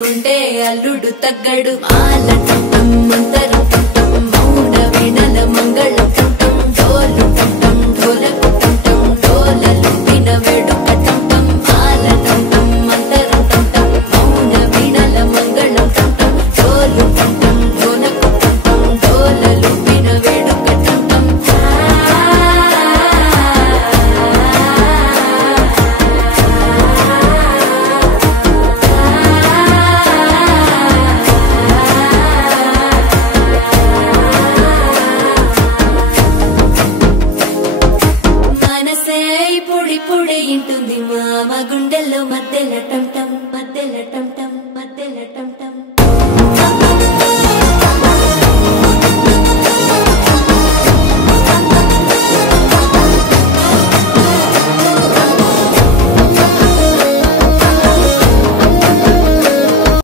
ఉంటే అల్లుడు తగ్గడు మాల టం మంతర టం మౌన వీణల మంగళ టం డోలు టం ఢోల టం డోల